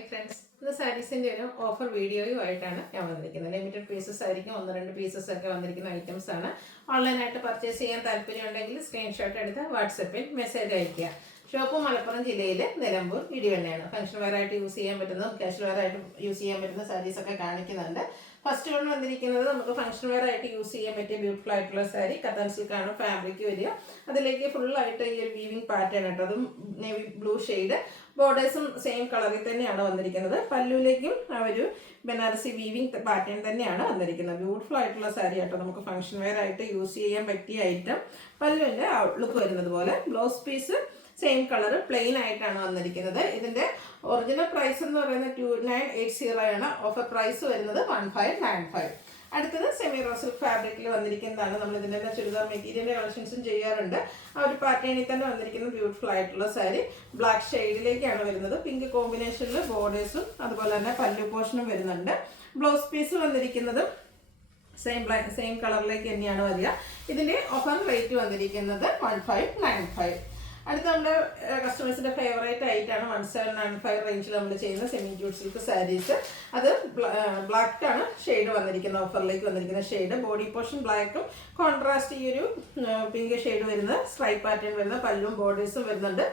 Hi friends, ഇന്ന് സാരീസിൻ്റെ ഒരു offer വീഡിയോയുമായിട്ടാണ് ഞാൻ വന്നിരിക്കുന്നത്. ലിമിറ്റഡ് പീസസ് ആയിരിക്കും, 1-2 പീസസ് ഒക്കെ വന്നിരിക്കുന്ന ഐറ്റംസ് ആണ്. ഓൺലൈനായിട്ട് പർച്ചേസ് ചെയ്യാൻ താല്പര്യമുണ്ടെങ്കിൽ സ്ക്രീൻഷോട്ട് എടുത്ത് വാട്സപ്പിൽ മെസ്സേജ് അയയ്ക്കുക. ഷോപ്പ് മലപ്പുറം ജില്ലയിലെ നിലമ്പൂർ ഇടിവണ്ണയാണ്. ഫംഗ്ഷൻ വെയർ ആയിട്ട് യൂസ് ചെയ്യാൻ പറ്റുന്നതും കാഷ്വൽ വെയർ ആയിട്ട് യൂസ് ചെയ്യാൻ പറ്റുന്ന സാരീസൊക്കെ കാണിക്കുന്നുണ്ട്. ഫസ്റ്റ് വൺ വന്നിരിക്കുന്നത് നമുക്ക് ഫംഗ്ഷൻ വെയർ ആയിട്ട് യൂസ് ചെയ്യാൻ പറ്റിയ ബ്യൂട്ടിഫുൾ ആയിട്ടുള്ള സാരി. കത്തൻ സിൽക്കാണ് ഫാബ്രിക് വരിക. അതിലേക്ക് ഫുള്ളായിട്ട് ഈ ഒരു വീവിങ് പാറ്റേൺ ആയിട്ട്, അതും നേവി ബ്ലൂ ഷെയ്ഡ്, ബോർഡേഴ്സും സെയിം കളറിൽ തന്നെയാണ് വന്നിരിക്കുന്നത്. പല്ലുവിലേക്കും ആ ഒരു ബനാറസി വീവിങ് പാറ്റേൺ തന്നെയാണ് വന്നിരിക്കുന്നത്. ബ്യൂട്ടിഫുൾ ആയിട്ടുള്ള സാരി ആട്ടോ, നമുക്ക് ഫംഗ്ഷൻ വെയർ ആയിട്ട് യൂസ് ചെയ്യാൻ പറ്റിയ ഐറ്റം. പല്ലുവിൻ്റെ ഔട്ട്ലുക്ക് വരുന്നത് പോലെ. Blouse piece same colour plain ആയിട്ടാണ് വന്നിരിക്കുന്നത്. ഇതിൻ്റെ ഒറിജിനൽ പ്രൈസ് എന്ന് പറയുന്നത് 2980 ആണ്. ഓഫർ പ്രൈസ് വരുന്നത് 1595. അടുത്തത് സെമി റോസിൽ ഫാബ്രിക്കിൽ വന്നിരിക്കുന്നതാണ്. നമ്മൾ ഇതിൻ്റെ ചുരിദാർ മെറ്റീരിയലിൻ്റെ കളക്ഷൻസും ചെയ്യാറുണ്ട്. ആ ഒരു പാറ്റേണിൽ തന്നെ വന്നിരിക്കുന്ന ബ്യൂട്ടിഫുൾ ആയിട്ടുള്ള സാരി. ബ്ലാക്ക് ഷെയ്ഡിലേക്കാണ് വരുന്നത്. പിങ്ക് കോമ്പിനേഷനിൽ ബോർഡേഴ്സും അതുപോലെ തന്നെ പല്ലു പോർഷനും വരുന്നുണ്ട്. ബ്ലൗസ് പീസ് വന്നിരിക്കുന്നത് സെയിം കളറിലേക്ക് തന്നെയാണ് വരിക. ഇതിൻ്റെ ഓഫർ റേറ്റ് വന്നിരിക്കുന്നത് 1595. അടുത്ത നമ്മുടെ കസ്റ്റമേഴ്സിൻ്റെ ഫേവറേറ്റ് ആയിട്ടാണ് 1795 റേഞ്ചിൽ നമ്മൾ ചെയ്യുന്ന സെമി ജൂട്ട് സിൽക്ക് സാരീസ്. അത് ബ്ലാക്കാണ് ഷെയ്ഡ് വന്നിരിക്കുന്ന, ഓഫറിലേക്ക് വന്നിരിക്കുന്ന ഷെയ്ഡ്. ബോഡി പോർഷൻ ബ്ലാക്കും കോൺട്രാസ്റ്റ് ഈ ഒരു പിങ്ക് ഷെയ്ഡ് വരുന്ന സ്ട്രൈപ്പ് പാറ്റേൺ വരുന്ന പല്ലും ബോർഡേഴ്സും വരുന്നുണ്ട്.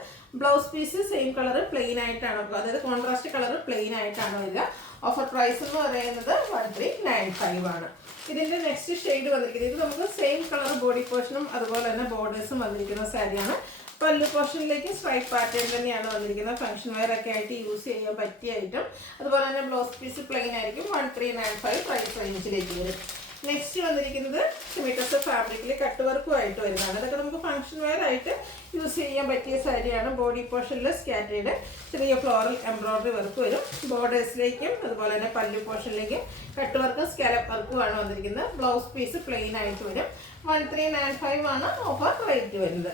Blouse piece same colour plain ആയിട്ടാണ്, അതായത് കോൺട്രാസ്റ്റ് കളർ പ്ലെയിൻ ആയിട്ടാണ് വരിക. ഓഫർ പ്രൈസ് എന്ന് പറയുന്നത് 1395 ആണ്. ഇതിൻ്റെ നെക്സ്റ്റ് ഷെയ്ഡ് വന്നിരിക്കുന്നത്, ഇത് നമുക്ക് സെയിം കളർ ബോഡി പോർഷനും അതുപോലെ തന്നെ ബോർഡേഴ്സും വന്നിരിക്കുന്ന സാരിയാണ്. പല്ലു പോർഷനിലേക്ക് സ്ട്രൈപ്പ് പാറ്റേൺ തന്നെയാണ് വന്നിരിക്കുന്നത്. ഫംഗ്ഷൻ വെയർ ഒക്കെ ആയിട്ട് യൂസ് ചെയ്യാൻ പറ്റിയ ഐറ്റം. അതുപോലെ തന്നെ ബ്ലൗസ് പീസ് പ്ലെയിൻ ആയിരിക്കും. 1395 പ്രൈസ് റേഞ്ചിലേക്ക് വരും. നെക്സ്റ്റ് വന്നിരിക്കുന്നത് മീറ്റേഴ്സ് ഫാബ്രിക്കിൽ കട്ട് വർക്കുമായിട്ട് വരുന്നതാണ്. അതൊക്കെ നമുക്ക് ഫംഗ്ഷൻ വെയർ ആയിട്ട് യൂസ് ചെയ്യാൻ പറ്റിയ സാരിയാണ്. ബോഡി പോർഷനിൽ സ്കാറ്റേഡ് ചെറിയ ഫ്ലോറൽ എംബ്രോയിഡറി വർക്ക് വരും. ബോർഡേഴ്സിലേക്കും അതുപോലെ തന്നെ പല്ലു പോർഷനിലേക്കും കട്ട് വർക്കും സ്കാലപ്പ് വർക്കുമാണ് വന്നിരിക്കുന്നത്. ബ്ലൗസ് പീസ് പ്ലെയിൻ ആയിട്ട് വരും. 1395 ആണ് ഓഫർ റേറ്റ് വരുന്നത്.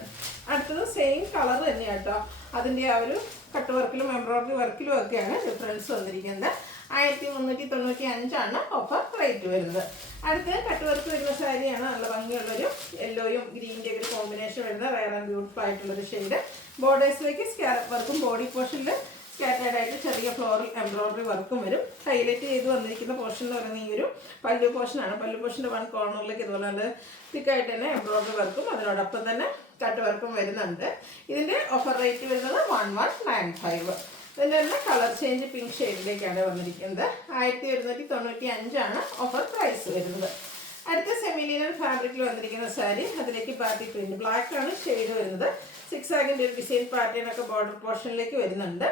അടുത്തത് സെയിം കളർ തന്നെയാണ് കേട്ടോ. അതിൻ്റെ ആ ഒരു കട്ട് വർക്കിലും എംബ്രോയിഡറി വർക്കിലും ഒക്കെയാണ് ഡിഫറൻസ് വന്നിരിക്കുന്നത്. 1395 ആണ് ഓഫർ റേറ്റ് വരുന്നത്. അടുത്ത് കട്ട് വർക്ക് വരുന്ന സാരിയാണ്. നല്ല ഭംഗിയുള്ളൊരു യെല്ലോയും ഗ്രീൻ്റെ ഒരു കോമ്പിനേഷൻ വരുന്ന റയർ ആൻഡ് ബ്യൂട്ടിഫുൾ ആയിട്ടുള്ളൊരു ഷെയ്ഡ്. ബോർഡേഴ്സിലേക്ക് സ്കാലപ്പ് വർക്കും ബോഡി പോർഷനിൽ സ്കാറ്റേഡ് ആയിട്ട് ചെറിയ ഫ്ലോറൽ എംബ്രോയിഡറി വർക്കും വരും. ഹൈലൈറ്റ് ചെയ്ത് വന്നിരിക്കുന്ന പോർഷൻ എന്ന് പറയുന്നത് ഈ ഒരു പല്ലു പോർഷനാണ്. പല്ലു പോർഷൻ്റെ വൺ കോർണറിലേക്ക് ഇതുപോലെ നല്ല തിക്കായിട്ട് തന്നെ എംബ്രോയിഡറി വർക്കും അതിനോടൊപ്പം തന്നെ കട്ട് വർക്കും വരുന്നുണ്ട്. ഇതിൻ്റെ ഓഫർ റേറ്റ് വരുന്നത് 1195. ഇതിൻ്റെ തന്നെ കളർ ചേഞ്ച് പിങ്ക് ഷെയ്ഡിലേക്കാണ് വന്നിരിക്കുന്നത്. 1195 ആണ് ഓഫർ പ്രൈസ് വരുന്നത്. അടുത്ത സെമി ലിനൻ ഫാബ്രിക്കിൽ വന്നിരിക്കുന്ന സാരി. അതിലേക്ക് പാർട്ടി പ്രിന്റ് ബ്ലാക്ക് ആണ് ഷെയ്ഡ് വരുന്നത്. സിക്സാഗിൻ്റെ ഒരു ഡിസൈൻ പാറ്റേൺ ഒക്കെ ബോർഡർ പോർഷനിലേക്ക് വരുന്നുണ്ട്.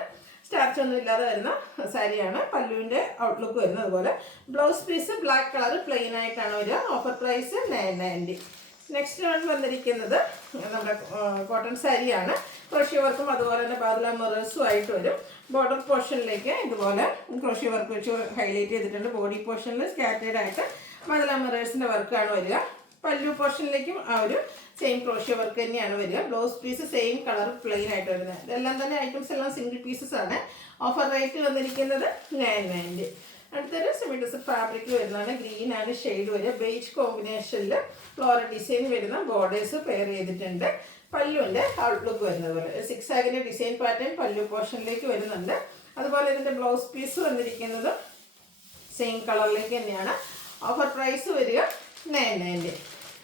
സ്റ്റാർച്ച് ഒന്നും ഇല്ലാതെ വരുന്ന സാരിയാണ്. പല്ലുവിൻ്റെ ഔട്ട്ലുക്ക് വരുന്നത് അതുപോലെ. Blouse piece black colour plain ആയിട്ടാണ് വരിക. Offer price 990. നെക്സ്റ്റ് വൺ വന്നിരിക്കുന്നത് നമ്മുടെ കോട്ടൺ സാരിയാണ്. ക്രോഷ്യ വർക്കും അതുപോലെ തന്നെ ബാദല മിറേഴ്സും ആയിട്ട് വരും. ബോർഡർ പോർഷനിലേക്ക് ഇതുപോലെ ക്രോഷ്യ വർക്ക് വെച്ച് ഹൈലൈറ്റ് ചെയ്തിട്ടുണ്ട്. ബോഡി പോർഷനിൽ സ്കാറ്റേഡ് ആയിട്ട് ബാദല മിറേഴ്സിൻ്റെ വർക്കാണ് വരിക. പല്ലു പോർഷനിലേക്കും ആ ഒരു സെയിം ക്രോഷ്യ വർക്ക് തന്നെയാണ് വരിക. Blouse piece same colour plain ആയിട്ട് വരുന്നത്. ഇതെല്ലാം തന്നെ ഐറ്റംസ് എല്ലാം സിംഗിൾ പീസസ് ആണ്. ഓഫർ റേറ്റ് വന്നിരിക്കുന്നത് 990. അടുത്തൊരു സെമിഡസ് ഫാബ്രിക് വരുന്നതാണ്. ഗ്രീൻ ആണ് ഷെയ്ഡ് വരിക. ബേജ് കോമ്പിനേഷനിൽ ഫ്ലോറൽ ഡിസൈൻ വരുന്ന ബോർഡേഴ്സ് പെയർ ചെയ്തിട്ടുണ്ട്. പല്ലുവിൻ്റെ ഔട്ട്ലുക്ക് വരുന്നത് പോലെ സിക്സാഗിൻ്റെ ഡിസൈൻ പാറ്റേൺ പല്ലു പോർഷനിലേക്ക് വരുന്നുണ്ട്. അതുപോലെ ഇതിൻ്റെ ബ്ലൗസ് പീസ് വന്നിരിക്കുന്നത് സെയിം കളറിലേക്ക് തന്നെയാണ്. ഓഫർ പ്രൈസ് വരിക 990.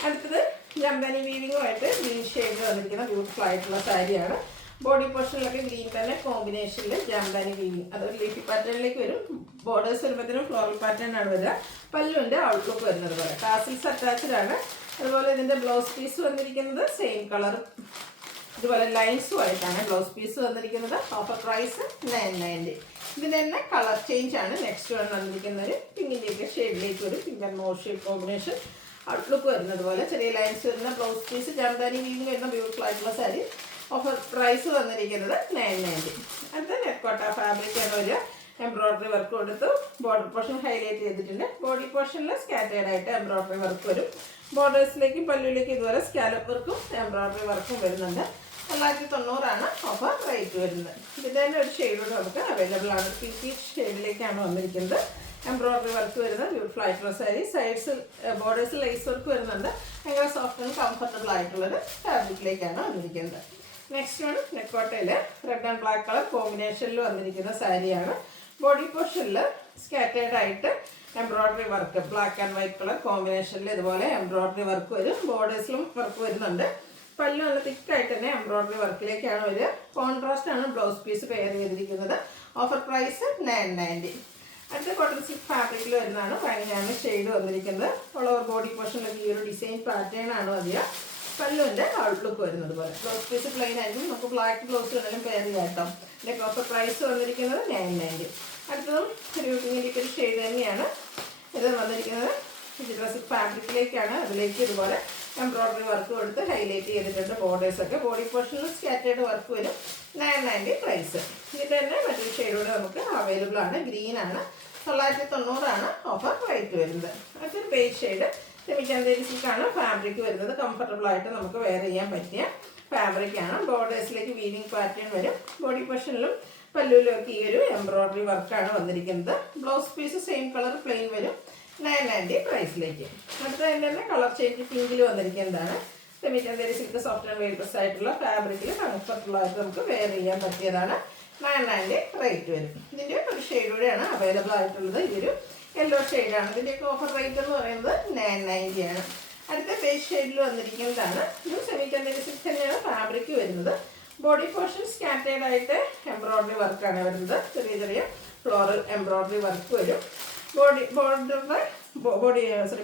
അടുത്തത് ജംബാനി വീവിങ്ങുമായിട്ട് ഗ്രീൻ ഷെയ്ഡ് വന്നിരിക്കുന്ന ബ്യൂട്ടിഫുൾ ആയിട്ടുള്ള സാരിയാണ്. ബോഡി പോർഷനിലൊക്കെ ഗ്രീൻ തന്നെ കോമ്പിനേഷനിൽ ജംബാനി വീവിങ്, അതൊരു ലീഫി പാറ്റേണിലേക്ക് വരും. ബോർഡേഴ്സ് വരുമ്പോഴത്തേനും ഫ്ലോറൽ പാറ്റേൺ ആണ് വരിക. പല്ലുവിൻ്റെ ഔട്ട്ലുക്ക് വരുന്നത് പോലെ ടാസിൽസ് അറ്റാച്ച്ഡ് ആണ്. അതുപോലെ ഇതിൻ്റെ ബ്ലൗസ് പീസ് വന്നിരിക്കുന്നത് സെയിം കളർ ഇതുപോലെ ലൈൻസും ആയിട്ടാണ് ബ്ലൗസ് പീസ് വന്നിരിക്കുന്നത്. Offer price 990. ഇതിൻ്റെ തന്നെ കളർ ചേഞ്ച് ആണ്. നെക്സ്റ്റ് വൺ വന്നിരിക്കുന്ന ഒരു പിങ്കിൻ്റെയൊക്കെ ഷെയ്ഡിലേക്ക് വരും. Pink and more combination outlook വരുന്നത് പോലെ ചെറിയ ലൈൻസ് വരുന്ന ബ്ലൗസ് പീസ് ജംദാനി വീവിങ് വരുന്ന ബ്യൂട്ടിഫുൾ ആയിട്ടുള്ള സാരി. ഓഫർ പ്രൈസ് വന്നിരിക്കുന്നത് 990. അടുത്ത നെറ്റ്കോട്ട ഫാബ്രിക് ആണ് വരിക. എംബ്രോയിഡറി വർക്ക് കൊടുത്ത് ബോർഡർ പോർഷൻ ഹൈലൈറ്റ് ചെയ്തിട്ടുണ്ട്. ബോഡി പോർഷനിൽ സ്കാറ്റേഡ് ആയിട്ട് എംബ്രോയിഡറി വർക്ക് വരും. ബോർഡേഴ്സിലേക്കും പല്ലുവിലേക്കും ഇതുപോലെ സ്കാലപ്പ് വർക്കും എംബ്രോയിഡറി വർക്കും വരുന്നുണ്ട്. 990 ആണ് ഓഫർ റേറ്റ് വരുന്നത്. ഇതിൻ്റെ തന്നെ ഒരു ഷെയ്ഡോട് നമുക്ക് അവൈലബിൾ ആണ്. പീച്ച് ഷെയ്ഡിലേക്കാണ് വന്നിരിക്കുന്നത്. എംബ്രോയിഡറി വർക്ക് വരുന്ന ബ്യൂട്ടിഫുൾ ആയിട്ടുള്ള sari. Sides borders lace work വരുന്നുണ്ട്. ഭയങ്കര സോഫ്റ്റ് ആൻഡ് കംഫർട്ടബിൾ ആയിട്ടുള്ളൊരു ഫാബ്രിക്കിലേക്കാണ് വന്നിരിക്കുന്നത്. നെക്സ്റ്റ് ആണ് നെക്കോട്ടയിൽ റെഡ് ആൻഡ് ബ്ലാക്ക് കളർ കോമ്പിനേഷനിൽ വന്നിരിക്കുന്ന സാരിയാണ്. ബോഡി പോർഷനിൽ സ്കാറ്റേർഡ് ആയിട്ട് embroidery work black and white colour കോമ്പിനേഷനിൽ ഇതുപോലെ എംബ്രോയ്ഡറി വർക്ക് വരും. ബോർഡേഴ്സിലും വർക്ക് വരുന്നുണ്ട്. പല്ലു നല്ല തിക്കായിട്ട് തന്നെ എംബ്രോയ്ഡറി വർക്കിലേക്കാണ് വരിക. കോൺട്രാസ്റ്റ് ആണ് ബ്ലൗസ് പീസ് പെയർ ചെയ്തിരിക്കുന്നത്. Offer price 990. അടുത്ത കോട്ടൺ സിൽക്ക് ഫാബ്രിക്കിൽ വരുന്നതാണ്. ഭയങ്കരമാണ് ഷെയ്ഡ് വന്നിരിക്കുന്നത്. ഓൾ ഓവർ ബോഡി പോർഷനിലൊക്കെ ഈ ഒരു ഡിസൈൻ പാറ്റേൺ ആണ് വരിക. പല്ലുവിൻ്റെ ഔട്ട്ലുക്ക് വരുന്നത് പോലെ. ബ്ലൗസ് പീസ് പ്ലെയിൻ ആയിരിക്കും. നമുക്ക് ബ്ലാക്ക് ബ്ലൗസ് വേണമെങ്കിലും പെയർ ചെയ്യാം കേട്ടോ. ഇതിൻ്റെ ഓഫർ പ്രൈസ് വന്നിരിക്കുന്നത് 990. അടുത്തതും ഒരു ഇങ്ങനെയൊക്കെ ഒരു ഷെയ്ഡ് തന്നെയാണ്. ഇത് വന്നിരിക്കുന്നത് ഡിജിറ്റൽ സിൽക്ക് ഫാബ്രിക്കിലേക്കാണ്. അതിലേക്ക് ഇതുപോലെ എംബ്രോയ്ഡറി വർക്ക് കൊടുത്ത് ഹൈലൈറ്റ് ചെയ്തിട്ടുണ്ട്. ബോർഡേഴ്സൊക്കെ ബോഡി പോർഷനിൽ സ്കാറ്റേർഡ് വർക്ക് വരും. 990 പ്രൈസ്. ഇതിൻ്റെ തന്നെ മറ്റൊരു ഷെയ്ഡോട് നമുക്ക് അവൈലബിൾ ആണ്. ഗ്രീൻ ആണ്. 990 ഓഫർ റേറ്റ് വരുന്നത്. മറ്റൊരു ബേസ് ഷെയ്ഡ് സെമിചന്തേരി സിൽക്കാണ് ഫാബ്രിക് വരുന്നത്. കംഫർട്ടബിൾ ആയിട്ട് നമുക്ക് വെയർ ചെയ്യാൻ പറ്റിയ ഫാബ്രിക്കാണ്. ബോർഡേഴ്സിലേക്ക് വീവിങ് പാറ്റേൺ വരും. ബോഡി പോർഷനിലും പല്ലുവിലൊക്കെ ഈ ഒരു എംബ്രോയ്ഡറി വർക്കാണ് വന്നിരിക്കുന്നത്. Blouse piece same colour plain വരും. 990 പ്രൈസിലേക്ക്. അടുത്ത തന്നെ colour change പിങ്കിൽ വന്നിരിക്കുന്നതാണ്. സെമിചന്തേരി silk soft and weightless ആയിട്ടുള്ള ഫാബ്രിക്കിൽ കംഫർട്ടബിൾ ആയിട്ട് നമുക്ക് വെയർ ചെയ്യാൻ പറ്റിയതാണ്. 990 റേറ്റ് വരും. ഇതിൻ്റെ ഒരു ഷെയ്ഡ് കൂടെയാണ് അവൈലബിൾ ആയിട്ടുള്ളത്. ഈ ഒരു യെല്ലോ ഷെയ്ഡാണ്. ഇതിൻ്റെയൊക്കെ ഓഫർ റേറ്റ് എന്ന് പറയുന്നത് 990 ആണ്. അടുത്ത ബേസ് ഷെയ്ഡിൽ വന്നിരിക്കുന്നതാണ്. ഇത് സെമിചന്തേരി സിൽക്ക് തന്നെയാണ് ഫാബ്രിക് വരുന്നത്. ബോഡി പോർഷൻ സ്കാറ്റേർഡ് ആയിട്ട് എംബ്രോയ്ഡറി വർക്കാണ് വരുന്നത്. ചെറിയ ചെറിയ ഫ്ലോറൽ എംബ്രോയ്ഡറി വർക്ക് വരും.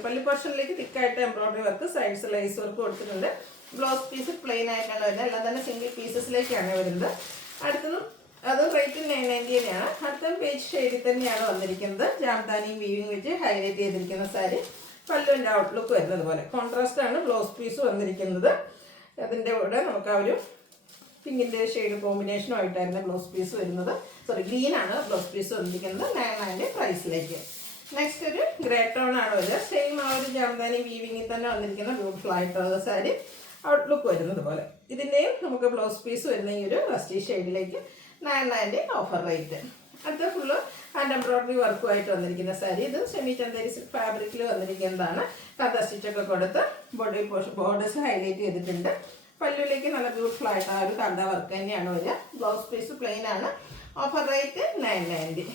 പല്ലു പോർഷനിലേക്ക് തിക്കായിട്ട് embroidery work, sides lies work കൊടുത്തിട്ടുണ്ട്. ബ്ലൗസ് പീസ് പ്ലെയിൻ ആയിട്ടാണ് വരുന്നത്. എല്ലാം തന്നെ സിംഗിൾ പീസസിലേക്കാണ് വരുന്നത്. അടുത്തതും അത് റേറ്റ് 990 തന്നെയാണ്. അടുത്ത പേജ് ഷെയ്ഡിൽ തന്നെയാണ് വന്നിരിക്കുന്നത്. ജാംദാനിയും വീവിങ് വെച്ച് ഹൈലൈറ്റ് ചെയ്തിരിക്കുന്ന സാരി. പല്ലുവിൻ്റെ ഔട്ട്ലുക്ക് വരുന്നത് പോലെ കോൺട്രാസ്റ്റ് ആണ് ബ്ലൗസ് പീസ് വന്നിരിക്കുന്നത്. അതിൻ്റെ കൂടെ നമുക്ക് ആ ഒരു പിങ്കിൻ്റെ ഷെയ്ഡ് കോമ്പിനേഷനുമായിട്ടായിരുന്നു ബ്ലൗസ് പീസ് വരുന്നത്. ഗ്രീൻ ആണ് ബ്ലൗസ് പീസ് വന്നിരിക്കുന്നത്. 990 പ്രൈസിലേക്ക്. നെക്സ്റ്റ് ഒരു ഗ്രേ ടോൺ ആണ് വരിക. സെയിം ആ ഒരു ജാംദാനി വീവിങ്ങിൽ തന്നെ വന്നിരിക്കുന്ന ബ്യൂട്ടിഫുൾ ആയിട്ടുള്ള സാരി. ഔട്ട്ലുക്ക് വരുന്നത് പോലെ. ഇതിൻ്റെയും നമുക്ക് ബ്ലൗസ് പീസ് വരുന്ന ഈ ഒരു റസ്റ്റി ഷെയ്ഡിലേക്ക് 990 ഓഫർ റേറ്റ്. അടുത്ത ഫുള്ള് ഹാൻഡ് എംബ്രോയ്ഡറി വർക്കുമായിട്ട് വന്നിരിക്കുന്ന സാരി. ഇത് സെമിചന്തേരി സിൽക്ക് ഫാബ്രിക്കിൽ വന്നിരിക്കുന്നതാണ്. കഥ സ്റ്റിച്ചൊക്കെ കൊടുത്ത് ബോർഡേഴ്സ് ഹൈലൈറ്റ് ചെയ്തിട്ടുണ്ട്. പല്ലുവിലേക്ക് നല്ല ബ്യൂട്ടിഫുൾ ആയിട്ട് ആ ഒരു കണ്ട വർക്ക് തന്നെയാണ് വരിക. ബ്ലൗസ് പീസ് പ്ലെയിൻ ആണ്. Offer rate 990.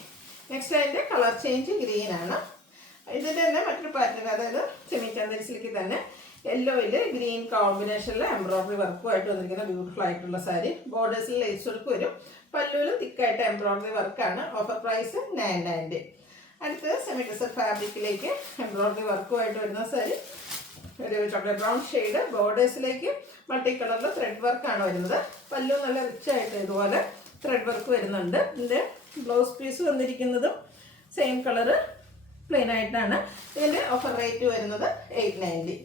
നെക്സ്റ്റ് അതിൻ്റെ കളർ ചേഞ്ച് ഗ്രീൻ ആണ്. ഇതിൻ്റെ തന്നെ മറ്റൊരു പാറ്റേൺ, അതായത് സെമിചന്തേരി സിൽക്കിൽ തന്നെ യെല്ലോയിൽ ഗ്രീൻ കോമ്പിനേഷനിൽ എംബ്രോയ്ഡറി വർക്കുമായിട്ട് വന്നിരിക്കുന്ന ബ്യൂട്ടിഫുൾ ആയിട്ടുള്ള സാരി. ബോർഡേഴ്സിൽ ലേസ് വർക്ക് വരും. പല്ലുവിലും തിക്കായിട്ട് എംബ്രോയ്ഡറി വർക്കാണ്. Offer price 990. അടുത്തത് സെമി ടെസർ ഫാബ്രിക്കിലേക്ക് എംബ്രോയ്ഡറി വർക്കുമായിട്ട് വരുന്ന സാരി. ഒരു ചോക്ലേറ്റ് ബ്രൗൺ ഷെയ്ഡ്. ബോർഡേഴ്സിലേക്ക് മൾട്ടി കളറിൽ ത്രെഡ് വർക്കാണ് വരുന്നത്. പല്ലു നല്ല റിച്ച് ആയിട്ട് ഇതുപോലെ ത്രെഡ് വർക്ക് വരുന്നുണ്ട്. ഇതിൻ്റെ ബ്ലൗസ് പീസ് വന്നിരിക്കുന്നതും സെയിം കളറ് പ്ലെയിൻ ആയിട്ടാണ്. ഇതിൻ്റെ ഓഫർ റേറ്റ് വരുന്നത് 890.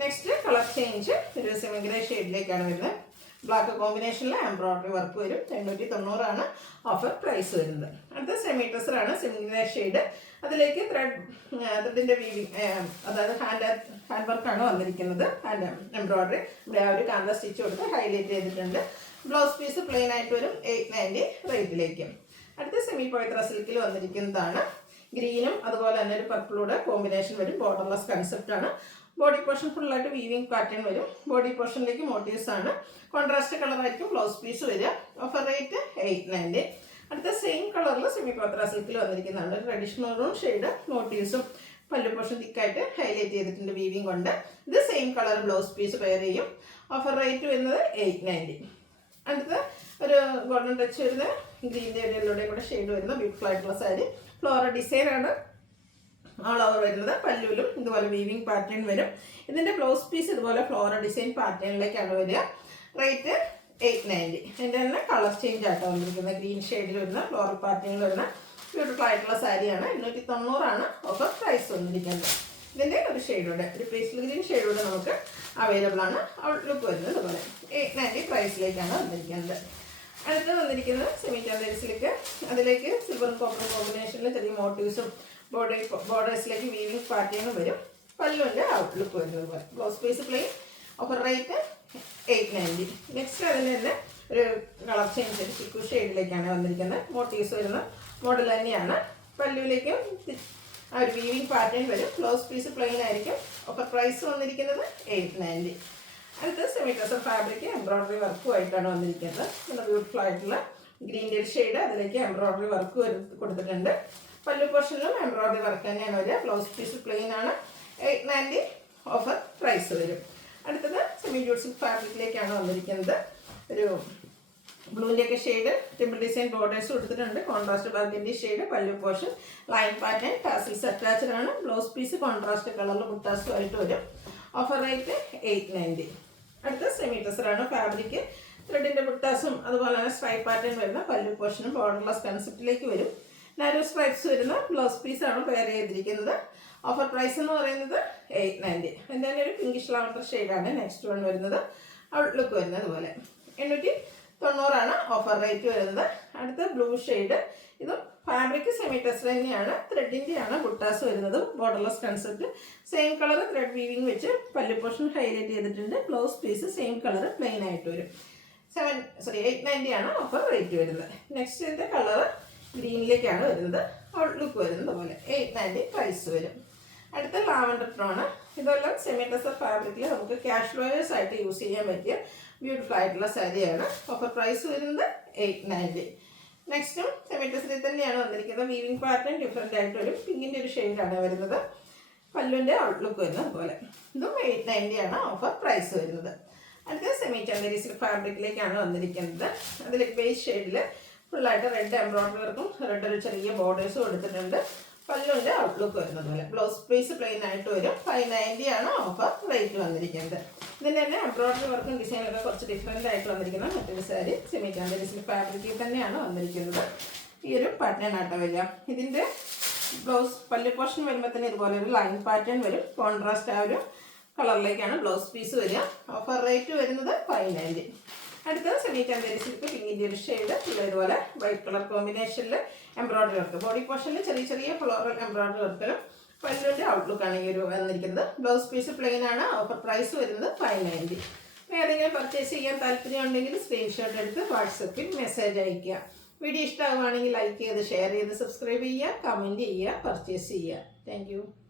നെക്സ്റ്റ് കളർ ചേഞ്ച് ഒരു സെമി ഗ്രേ ഷെയ്ഡിലേക്കാണ് വരുന്നത്. ബ്ലാക്ക് കോമ്പിനേഷനിൽ എംബ്രോയ്ഡറി വർക്ക് വരും. 890 ഓഫർ പ്രൈസ് വരുന്നത്. അടുത്ത സെമി ടെസറാണ്. Semi grey shade. അതിലേക്ക് ത്രെഡിൻ്റെ വീവിങ്, അതായത് ഹാൻഡ് വർക്കാണ് വന്നിരിക്കുന്നത്. ഹാൻഡ് എംബ്രോയ്ഡറി ഇവിടെ ആ ഒരു കാന്ത സ്റ്റിച്ച് കൊടുത്ത് ഹൈലൈറ്റ് ചെയ്തിട്ടുണ്ട്. ബ്ലൗസ് പീസ് പ്ലെയിൻ ആയിട്ട് വരും. 890 റേറ്റിലേക്ക്. അടുത്ത സെമി പോയത്ര സിൽക്കിൽ വന്നിരിക്കുന്നതാണ്. ഗ്രീനും അതുപോലെ തന്നെ ഒരു പർപ്പിളൂടെ കോമ്പിനേഷൻ വരും. ബോർഡർലെസ് കൺസെപ്റ്റ് ആണ്. ബോഡി പോർഷൻ ഫുള്ളായിട്ട് വീവിങ് പാറ്റേൺ വരും. ബോഡി പോർഷനിലേക്ക് മോട്ടീവ്സ് ആണ്. കോൺട്രാസ്റ്റ് കളറായിരിക്കും ബ്ലൗസ് പീസ് വരിക. Offer rate 890. അടുത്ത സെയിം കളറിൽ സെമി പോത്ര സിൽക്കിൽ വന്നിരിക്കുന്നതാണ്. ഒരു ട്രഡീഷണൽ മെറൂൺ ഷെയ്ഡ്. മോട്ടീവ്സും പല്ലു പോർഷൻ തിക്കായിട്ട് ഹൈലൈറ്റ് ചെയ്തിട്ടുണ്ട് വീവിങ് കൊണ്ട്. ഇത് same colour blouse piece pair ചെയ്യും. ഓഫർ റേറ്റ് വരുന്നത് 890. അടുത്ത ഒരു ഗോൾഡൻ ടച്ച് വരുന്ന ഗ്രീൻ്റെ യെല്ലോയുടെയും കൂടെ ഷെയ്ഡ് വരുന്ന ബ്യൂട്ടിഫുൾ ആയിട്ടുള്ള സാരി. ഫ്ലോറൽ ഡിസൈനാണ് ഓൾ ഓവർ വരുന്നത്. പല്ലുവിലും ഇതുപോലെ വീവിങ് പാറ്റേൺ വരും. ഇതിൻ്റെ ബ്ലൗസ് പീസ് ഇതുപോലെ ഫ്ലോറൽ ഡിസൈൻ പാറ്റേണിലേക്കാണ് വരിക. റേറ്റ് 890. ഇതിൻ്റെ തന്നെ കളർ ചേഞ്ച് ആയിട്ട് വന്നിരിക്കുന്നത്. ഗ്രീൻ ഷെയ്ഡിൽ വരുന്ന ഫ്ലോറൽ പാറ്റേണിൽ വരുന്ന ബ്യൂട്ടിഫുൾ ആയിട്ടുള്ള സാരിയാണ്. 290 ഓഫർ പ്രൈസ് വന്നിരിക്കുന്നത്. ഇതിൻ്റെ ഒരു ഷെയ്ഡോടെ, ഒരു പേസ്റ്റൽ ഗ്രീൻ ഷെയ്ഡോടെ നമുക്ക് അവൈലബിൾ ആണ്. ഔട്ട്ലുക്ക് വരുന്നത് ഇതുപോലെ 890 പ്രൈസിലേക്കാണ് വന്നിരിക്കുന്നത്. അടുത്ത് വന്നിരിക്കുന്നത് സെമിചന്തേരി സിൽക്ക്. അതിലേക്ക് സിൽവർ കോപ്പർ കോമ്പിനേഷനിൽ ചെറിയ മോട്ടീവ്സും ബോർഡേഴ്സിലേക്ക് വീവിങ് പാറ്റേണും വരും. പല്ലുവിൻ്റെ ഔട്ട്ലുക്ക് വരുന്നത് പോലെ. Blouse piece plain. Offer rate 890. Next അതിൽ തന്നെ ഒരു കളർ ചേഞ്ച്, ഒരു ചിക്കു ഷെയ്ഡിലേക്കാണ് വന്നിരിക്കുന്നത്. മോട്ടീവ്സ് വരുന്ന മോഡൽ തന്നെയാണ്. പല്ലുവിലേക്കും ആ ഒരു വീവിങ് പാറ്റേൺ വരും. ബ്ലൗസ് പീസ് പ്ലെയിൻ ആയിരിക്കും. ഓഫർ പ്രൈസ് വന്നിരിക്കുന്നത് 890. അടുത്ത സെമി ടെസർ ഫാബ്രിക് എംബ്രോയ്ഡറി വർക്കുമായിട്ടാണ് വന്നിരിക്കുന്നത്. നല്ല ബ്യൂട്ടിഫുൾ ആയിട്ടുള്ള ഗ്രീൻ്റെ ഒരു ഷെയ്ഡ്, അതിലേക്ക് എംബ്രോയ്ഡറി വർക്ക് കൊടുത്തിട്ടുണ്ട്. പല്ലു പോർഷനിലും എംബ്രോയ്ഡറി വർക്ക് തന്നെയാണ് വരിക. ബ്ലൗസ് പീസ് പ്ലെയിൻ ആണ്. 890 ഓഫർ പ്രൈസ് വരും. അടുത്തത് സെമി ജൂട്ട് സിൽക്ക് ഫാബ്രിക്കിലേക്കാണ് വന്നിരിക്കുന്നത്. ഒരു ബ്ലൂവിൻ്റെയൊക്കെ ഷെയ്ഡ് ടെമ്പിൾ ഡിസൈൻ ബോർഡേഴ്സ് കൊടുത്തിട്ടുണ്ട്. കോൺട്രാസ്റ്റ് ബാഗിൻ്റെ ഷെയ്ഡ്, പല്ലു portion line pattern, tassels attached ആണ്. ബ്ലൗസ് പീസ് കോൺട്രാസ്റ്റ് കളറിൽ ബുട്ടാസുമായിട്ട് വരും. Offer rate 890. അടുത്ത സെമി ടെസറാണ് ഫാബ്രിക്. ത്രെഡിൻ്റെ ബുട്ടാസും അതുപോലെ തന്നെ സ്ട്രൈപ്പ് പാറ്റേൺ വരുന്ന പല്ലു പോർഷനും ബോർഡർലെസ് കൺസെപ്റ്റിലേക്ക് വരും. നാരോ സ്ട്രൈപ്സ് വരുന്ന ബ്ലൗസ് പീസാണ് പെയർ ചെയ്തിരിക്കുന്നത്. ഓഫർ പ്രൈസ് എന്ന് പറയുന്നത് 890. അതിൻ്റെ തന്നെ ഒരു പിങ്കിഷ് ലാവണ്ടർ ഷെയ്ഡാണ് നെക്സ്റ്റ് വൺ വരുന്നത്. ഔട്ട്ലുക്ക് വരുന്നത് പോലെ 890 ഓഫർ റേറ്റ് വരുന്നത്. അടുത്ത ബ്ലൂ ഷെയ്ഡ്, ഇതും ഫാബ്രിക് സെമി ടെസർ തന്നെയാണ്. ത്രെഡിൻ്റെയാണ് ബുട്ടാസ് വരുന്നത്. Borderless concept, same colour thread weaving വെച്ച് പല്ലു പോർഷൻ ഹൈലൈറ്റ് ചെയ്തിട്ടുണ്ട്. Blouse piece same colour plain ആയിട്ട് വരും. 890 ഓഫർ റേറ്റ് വരുന്നത്. നെക്സ്റ്റ് ഇതിൻ്റെ കളർ ഗ്രീനിലേക്കാണ് വരുന്നത്. ഔട്ട്ലുക്ക് വരുന്നത് പോലെ 890 പ്രൈസ് വരും. അടുത്ത ലാവൻഡർ ടോണ്. ഇതെല്ലാം സെമി ടെസർ ഫാബ്രിക്കിൽ നമുക്ക് ക്യാഷ് ഫ്ലോയേഴ്സ് ആയിട്ട് യൂസ് ചെയ്യാൻ പറ്റിയ ബ്യൂട്ടിഫുൾ ആയിട്ടുള്ള സാരിയാണ്. ഓഫർ പ്രൈസ് വരുന്നത് 890. നെക്സ്റ്റും സെമി ടെസറിൽ തന്നെയാണ് വന്നിരിക്കുന്നത്. വീവിംഗ് പാറ്റേൺ ഡിഫറെൻ്റ് ആയിട്ട് വരും. പിങ്കിൻ്റെ ഒരു ഷെയ്ഡാണ് വരുന്നത്. പല്ലുവിൻ്റെ ഔട്ട്ലുക്ക് വരുന്നത് പോലെ. ഇതും 890 ഓഫർ പ്രൈസ് വരുന്നത്. അടുത്ത സെമി ചന്ദേരി സിൽക്ക് ഫാബ്രിക്കിലേക്കാണ് വന്നിരിക്കുന്നത്. അതിൽ ബേസ് ഷെയ്ഡിൽ ഫുള്ളായിട്ട് റെഡ് എംബ്രോയ്ഡറി വർക്കും റെഡ് ഒരു ചെറിയ ബോർഡേഴ്സും കൊടുത്തിട്ടുണ്ട്. പല്ലുവിൻ്റെ ഔട്ട്ലുക്ക് വരുന്നത് പോലെ. ബ്ലൗസ് പീസ് പ്ലെയിൻ ആയിട്ട് വരും. 590 ഓഫർ റേറ്റ് വന്നിരിക്കുന്നത്. ഇതിൻ്റെ തന്നെ എംബ്രോയ്ഡറി വർക്കും ഡിസൈനൊക്കെ കുറച്ച് ഡിഫറെൻ്റ് ആയിട്ട് വന്നിരിക്കുന്ന മറ്റൊരു സാരി സെമി ചന്ദേരി സിൽക്ക് ഫാബ്രിക്കിൽ തന്നെയാണ് വന്നിരിക്കുന്നത്. ഈ ഒരു പാറ്റേൺ ആയിട്ട് വരിക. ഇതിൻ്റെ ബ്ലൗസ് പല്ലു പോർഷൻ വരുമ്പോൾ തന്നെ ഇതുപോലെ ഒരു ലൈൻ പാറ്റേൺ വരും. കോൺട്രാസ്റ്റ് ആ ഒരു കളറിലേക്കാണ് ബ്ലൗസ് പീസ് വരിക. ഓഫർ റേറ്റ് വരുന്നത് 590. അടുത്തത് സെമി ചന്ദേരി സിൽക്ക് പിങ്കിൻ്റെ ഒരു ഷെയ്ഡ്, ഇതുപോലെ വൈറ്റ് കളർ കോമ്പിനേഷനിൽ എംബ്രോയ്ഡറി വർക്ക്. ബോഡി പോർഷനിൽ ചെറിയ ചെറിയ ഫ്ലോറൽ എംബ്രോയ്ഡറി വർക്കിലും പല്ലുവിൻ്റെ ഔട്ട്ലുക്കാണ് ഈ ഒരു വന്നിരിക്കുന്നത്. ബ്ലൗസ് പീസ് പ്ലെയിൻ ആണ്. ഓഫർ പ്രൈസ് വരുന്നത് 590. ഏതെങ്കിലും പർച്ചേസ് ചെയ്യാൻ താല്പര്യം ഉണ്ടെങ്കിൽ സ്ക്രീൻഷോട്ട് എടുത്ത് വാട്സപ്പിൽ മെസ്സേജ് അയയ്ക്കുക. വീഡിയോ ഇഷ്ടമാകുകയാണെങ്കിൽ ലൈക്ക് ചെയ്ത് ഷെയർ ചെയ്ത് സബ്സ്ക്രൈബ് ചെയ്യുക, കമൻറ്റ് ചെയ്യുക, പർച്ചേസ് ചെയ്യുക. താങ്ക്